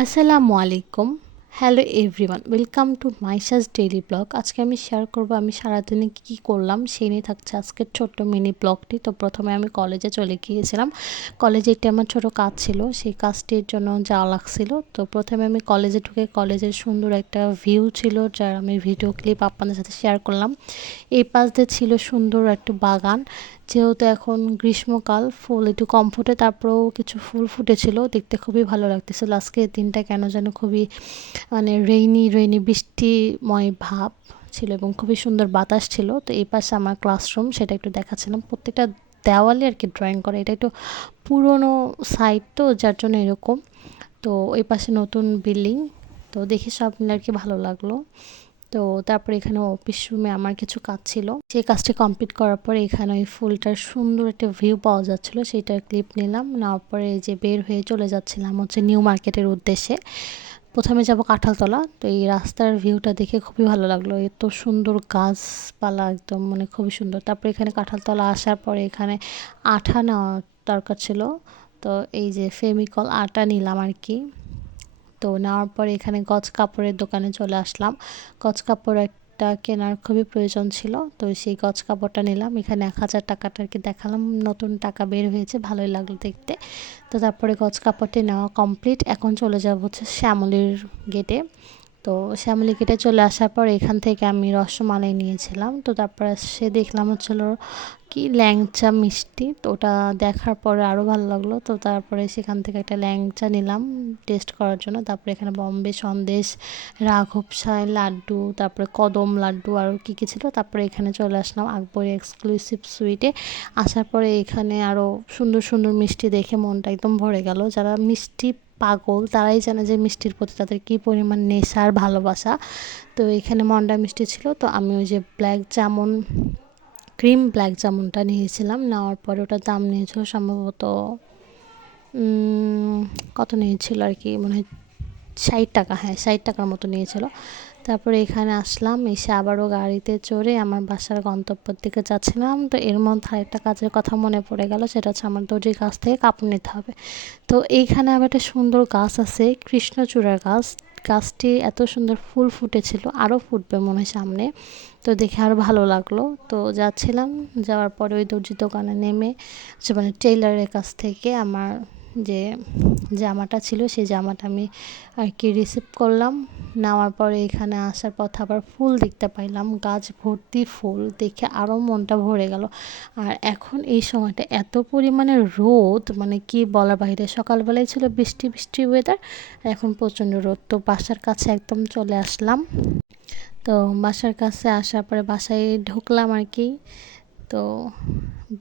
আসসালামু আলাইকুম। Hello everyone, welcome to Maisha's daily blog. আজকে আমি শেয়ার করব আমি সারাদিনে কী করলাম সেই নিয়ে থাকছে আজকের ছোট্ট মিনি ব্লগটি। তো প্রথমে আমি কলেজে চলে গিয়েছিলাম। কলেজে একটি আমার ছোটো কাজ ছিল, সেই কাজটির জন্য যাওয়া লাগছিল। তো প্রথমে আমি কলেজে ঢুকে কলেজের সুন্দর একটা ভিউ ছিল, যার আমি ভিডিও ক্লিপ আপনাদের সাথে শেয়ার করলাম। এই পাশ দিয়ে ছিল সুন্দর একটা বাগান। যেহেতু এখন গ্রীষ্মকাল, ফুল একটু কম ফুটে, তারপরেও কিছু ফুল ফুটেছিল, দেখতে খুবই ভালো লাগতেছিল। আজকের দিনটা কেন যেন খুবই মানে রেইনি রেইনি বৃষ্টিময় ভাব ছিল এবং খুবই সুন্দর বাতাস ছিল। তো এই পাশে আমার ক্লাসরুম, সেটা একটু দেখাচ্ছিলাম। প্রত্যেকটা দেওয়ালে আর কি ড্রয়িং করা, এটা একটু পুরনো সাইট, তো যার জন্য এরকম। তো ওই পাশে নতুন বিল্ডিং, তো দেখে সব মিলে আর কি ভালো লাগলো। তো তারপরে এখানে অফিস রুমে আমার কিছু কাজ ছিল, সেই কাজটি কমপ্লিট করার পরে এখানে ওই ফুলটার সুন্দর একটা ভিউ পাওয়া যাচ্ছিলো, সেইটার ক্লিপ নিলাম। নেওয়ার পরে এই যে বের হয়ে চলে যাচ্ছিলাম হচ্ছে নিউ মার্কেটের উদ্দেশ্যে। প্রথমে যাব কাঁঠালতলা। তো এই রাস্তার ভিউটা দেখে খুবই ভালো লাগলো, এত সুন্দর গাছপালা, একদম মানে খুবই সুন্দর। তারপরে এখানে কাঁঠালতলা আসার পরে এখানে আঠা নেওয়ার দরকার ছিল, তো এই যে ফেমিকল আটা নিলাম আর কি। তো নেওয়ার পরে এখানে গজ কাপড়ের দোকানে চলে আসলাম। গজ কাপড় একটা কেনার খুবই প্রয়োজন ছিল, তো সেই গজ কাপড়টা নিলাম। এখানে 1000 টাকাটা আর কি দেখালাম, নতুন টাকা বের হয়েছে, ভালোই লাগলো দেখতে। তো তারপরে গজ কাপড়টি নেওয়া কমপ্লিট, এখন চলে যাব হচ্ছে শ্যামলীর গেটে। তো শ্যামলী গেটে চলে আসার পর এখান থেকে আমি রসমালাই নিয়েছিলাম। তো তারপরে সে দেখলাম হচ্ছিলো কি ল্যাংচা মিষ্টি, তো ওটা দেখার পরে আরও ভালো লাগলো। তো তারপরে সেখান থেকে একটা ল্যাংচা নিলাম টেস্ট করার জন্য। তারপরে এখানে বম্বে সন্দেশ, রাঘবসাই লাড্ডু, তারপরে কদম লাড্ডু, আর কী কী ছিল। তারপরে এখানে চলে আসলাম আকবর এক্সক্লুসিভ সুইটে। আসার পরে এখানে আরও সুন্দর সুন্দর মিষ্টি দেখে মনটা একদম ভরে গেল। যারা মিষ্টি পাগল তারাই জানে যে মিষ্টির প্রতি তাদের কী পরিমাণ নেশা আর ভালোবাসা। তো এখানে মন্ডা মিষ্টি ছিল, তো আমি ওই যে ব্ল্যাক জামুন, ক্রিম ব্ল্যাক জামুনটা নিয়েছিলাম। নেওয়ার পরে ওটার দাম নিয়েছিল সম্ভবত কত নিয়েছিল আর কি, মনে হয় 60 টাকা, হ্যাঁ 60 টাকার মতো নিয়েছিল। তারপরে এখানে আসলাম, এসে আবারও গাড়িতে চড়ে আমার বাসার গন্তব্যের দিকে যাচ্ছিলাম। তো এর মধ্যে আরেকটা কাজের কথা মনে পড়ে গেল, সেটা হচ্ছে আমার দর্জির কাছ থেকে কাপড় নিতে হবে। তো এইখানে আবার একটা সুন্দর গাছ আছে, কৃষ্ণচূড়ার গাছ। গাছটি এত সুন্দর ফুল ফুটেছিল, আরও ফুটবে মনে হয় সামনে। তো দেখে আরও ভালো লাগলো। তো যাচ্ছিলাম, যাওয়ার পরে ওই দর্জির দোকানে নেমে মানে টেইলারের কাছ থেকে আমার যে জামাটা ছিল সেই জামাটা আমি আর কি রিসিভ করলাম। নেওয়ার পরে এখানে আসার পথে আবার ফুল দেখতে পাইলাম, গাছ ভর্তি ফুল, দেখে আরও মনটা ভরে গেল। আর এখন এই সময়টা এত পরিমাণে রোদ, মানে কি বলার বাইরে। সকালবেলায় ছিল বৃষ্টি বৃষ্টি ওয়েদার, এখন প্রচণ্ড রোদ। তো বাসার কাছে একদম চলে আসলাম। তো বাসার কাছে আসার পরে বাসায় ঢুকলাম আর কি। তো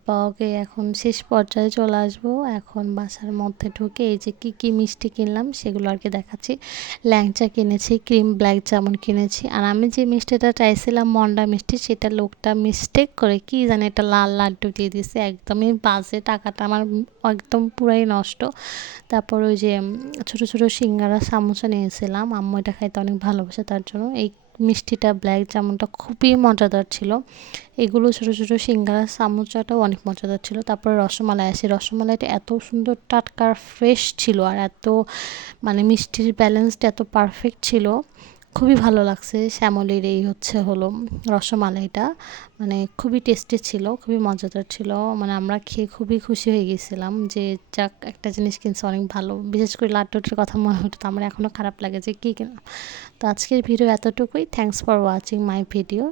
ব্লগে এখন শেষ পর্যায়ে চলে আসবো। এখন বাসার মধ্যে ঢুকে এই যে কী মিষ্টি কিনলাম সেগুলো আর কি দেখাচ্ছি। ল্যাংচা কিনেছি, ক্রিম ব্ল্যাক জামুন কিনেছি, আর আমি যে মিষ্টিটা চাইছিলাম মন্ডা মিষ্টি, সেটা লোকটা মিস্টেক করে কি জানি একটা লাল লাড্ডু দিয়ে দিছে, একদমই বাজে, টাকাটা আমার একদম পুরাই নষ্ট। তারপর ওই যে ছোটো ছোটো সিঙ্গারা সামোসা নিয়েছিলাম, আম্মু এটা খাইতে অনেক ভালোবাসে, তার জন্য এই মিষ্টিটা ব্ল্যাক জামুনটা খুবই মজাদার ছিল। এগুলো ছোটো ছোটো সিঙ্গারা সামোসাটাও অনেক মজাদার ছিল। তারপরে রসমালাই আসে, রসমালাইটা এত সুন্দর টাটকা ফ্রেশ ছিল, আর এত মানে মিষ্টির ব্যালেন্সটা এত পারফেক্ট ছিল, খুবই ভালো লাগছে। শ্যামলীর এই হলো রসমালাইটা, মানে খুবই টেস্টি ছিল, খুবই মজাদার ছিল। মানে আমরা খেয়ে খুবই খুশি হয়ে গেছিলাম যে যাক একটা জিনিস কিনছে অনেক ভালো। বিশেষ করে লাড্ডুটার কথা মনে হতো, তো আমার এখনও খারাপ লাগে যে কী কিনলাম। তো আজকের ভিডিও এতটুকুই। Thanks for watching my video.